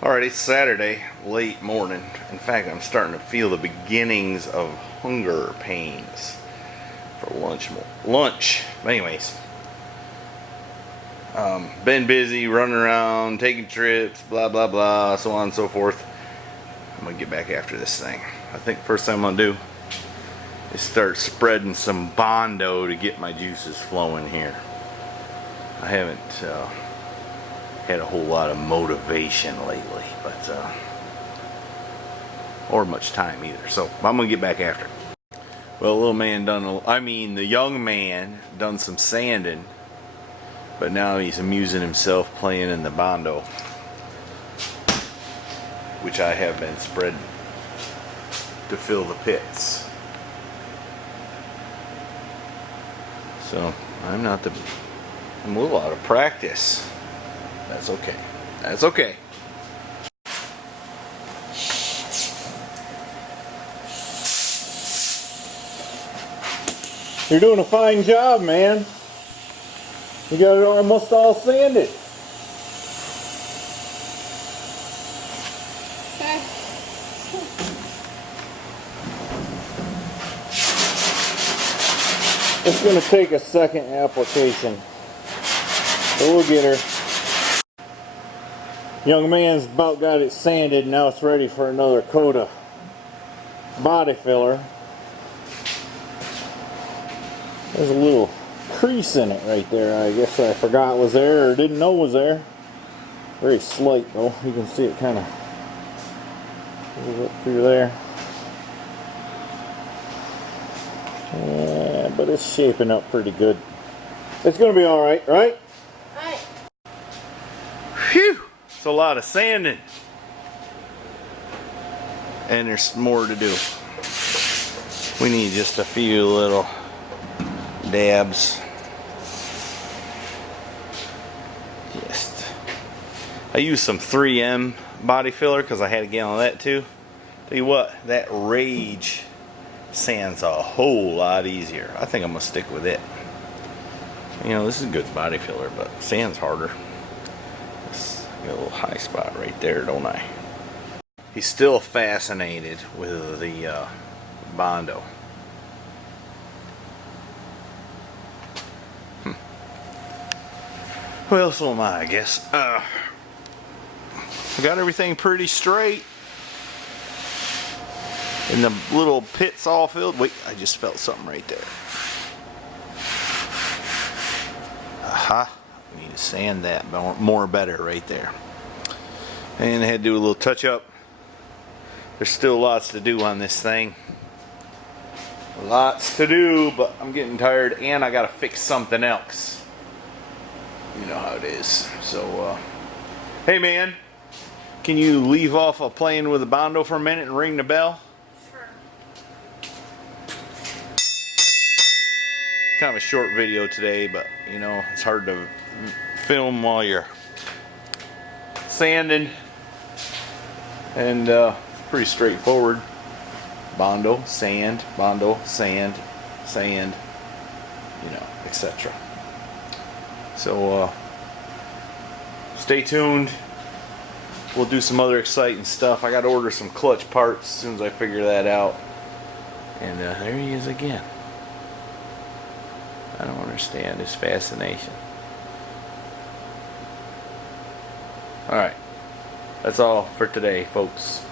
Alright, it's Saturday, late morning. In fact, I'm starting to feel the beginnings of hunger pains for lunch. But anyways, been busy running around, taking trips, blah blah blah, so on and so forth. I'm gonna get back after this thing. I think first thing I'm gonna do is start spreading some Bondo to get my juices flowing here. I haven't had a whole lot of motivation lately, but or much time either. So I'm gonna get back after. Well, the young man done some sanding, but now he's amusing himself playing in the Bondo, which I have been spreading to fill the pits. So I'm a little out of practice. That's okay. That's okay. You're doing a fine job, man. You got it almost all sanded. It's going to take a second application, but we'll get her. Young man's about got it sanded, now it's ready for another coat of body filler. There's a little crease in it right there. I guess I forgot was there or didn't know was there. Very slight though. You can see it kind of goes up through there. Yeah, but it's shaping up pretty good. It's going to be alright, right? Right. Phew! It's a lot of sanding. And there's more to do. We need just a few little dabs. Just, I used some 3M body filler because I had a gallon of that too. Tell you what, that Rage sands a whole lot easier. I think I'm gonna stick with it. You know, this is good body filler, but sand's harder. Got a little high spot right there, don't I? He's still fascinated with the Bondo. Well, so am I guess. I got everything pretty straight. And the little pits all filled. Wait, I just felt something right there. Aha. Need to sand that more better right there. And I had to do a little touch up. There's still lots to do on this thing. Lots to do, but I'm getting tired and I gotta fix something else. You know how it is. So, hey man, can you leave off of playing with the Bondo for a minute and ring the bell? Sure. Kind of a short video today, but you know, it's hard to film while you're sanding, and pretty straightforward. Bondo, sand, sand, you know, etc. So stay tuned. We'll do some other exciting stuff. I got to order some clutch parts as soon as I figure that out. And there he is again. I don't understand his fascination. Alright, that's all for today, folks.